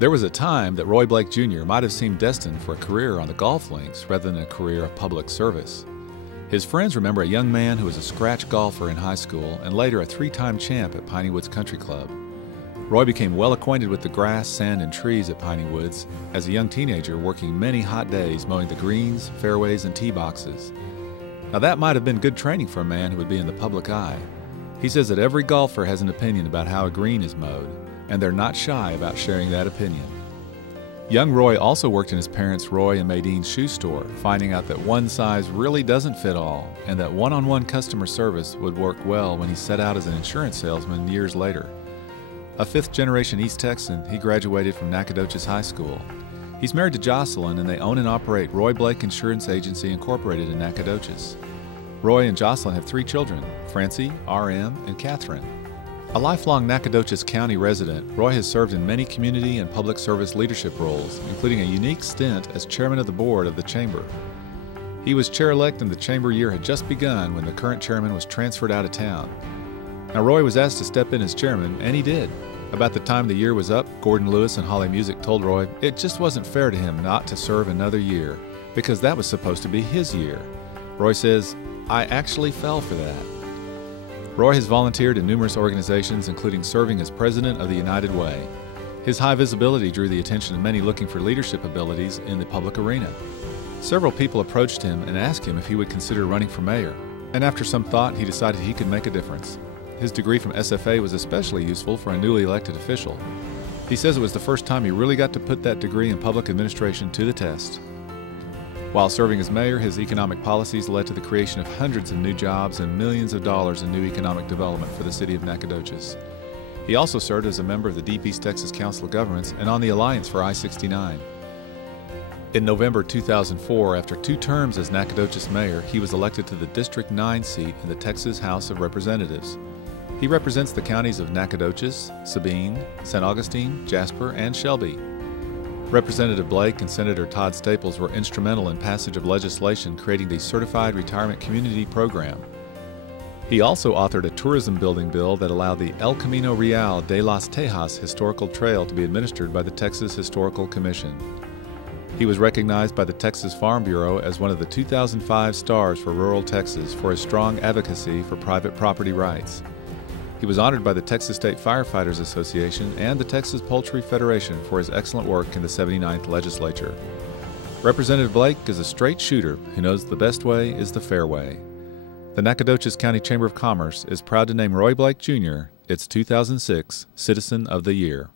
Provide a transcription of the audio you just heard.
There was a time that Roy Blake Jr. might have seemed destined for a career on the golf links rather than a career of public service. His friends remember a young man who was a scratch golfer in high school and later a three-time champ at Piney Woods Country Club. Roy became well acquainted with the grass, sand, and trees at Piney Woods as a young teenager, working many hot days mowing the greens, fairways, and tee boxes. Now that might have been good training for a man who would be in the public eye. He says that every golfer has an opinion about how a green is mowed, and they're not shy about sharing that opinion. Young Roy also worked in his parents' Roy and Madine's shoe store, finding out that one size really doesn't fit all, and that one-on-one customer service would work well when he set out as an insurance salesman years later. A fifth-generation East Texan, he graduated from Nacogdoches High School. He's married to Jocelyn, and they own and operate Roy Blake Insurance Agency Incorporated in Nacogdoches. Roy and Jocelyn have 3 children, Francie, RM, and Catherine. A lifelong Nacogdoches County resident, Roy has served in many community and public service leadership roles, including a unique stint as chairman of the board of the Chamber. He was chair-elect and the Chamber year had just begun when the current chairman was transferred out of town. Now, Roy was asked to step in as chairman, and he did. About the time the year was up, Gordon Lewis and Holly Music told Roy it just wasn't fair to him not to serve another year, because that was supposed to be his year. Roy says, "I actually fell for that." Roy has volunteered in numerous organizations, including serving as president of the United Way. His high visibility drew the attention of many looking for leadership abilities in the public arena. Several people approached him and asked him if he would consider running for mayor, and after some thought, he decided he could make a difference. His degree from SFA was especially useful for a newly elected official. He says it was the first time he really got to put that degree in public administration to the test. While serving as mayor, his economic policies led to the creation of hundreds of new jobs and millions of dollars in new economic development for the city of Nacogdoches. He also served as a member of the Deep East Texas Council of Governments and on the Alliance for I-69. In November 2004, after 2 terms as Nacogdoches mayor, he was elected to the District 9 seat in the Texas House of Representatives. He represents the counties of Nacogdoches, Sabine, St. Augustine, Jasper, and Shelby. Representative Blake and Senator Todd Staples were instrumental in passage of legislation creating the Certified Retirement Community Program. He also authored a tourism building bill that allowed the El Camino Real de las Tejas Historical Trail to be administered by the Texas Historical Commission. He was recognized by the Texas Farm Bureau as one of the 2005 Stars for Rural Texas for his strong advocacy for private property rights. He was honored by the Texas State Firefighters Association and the Texas Poultry Federation for his excellent work in the 79th Legislature. Representative Blake is a straight shooter who knows the best way is the fair way. The Nacogdoches County Chamber of Commerce is proud to name Roy Blake Jr. its 2006 Citizen of the Year.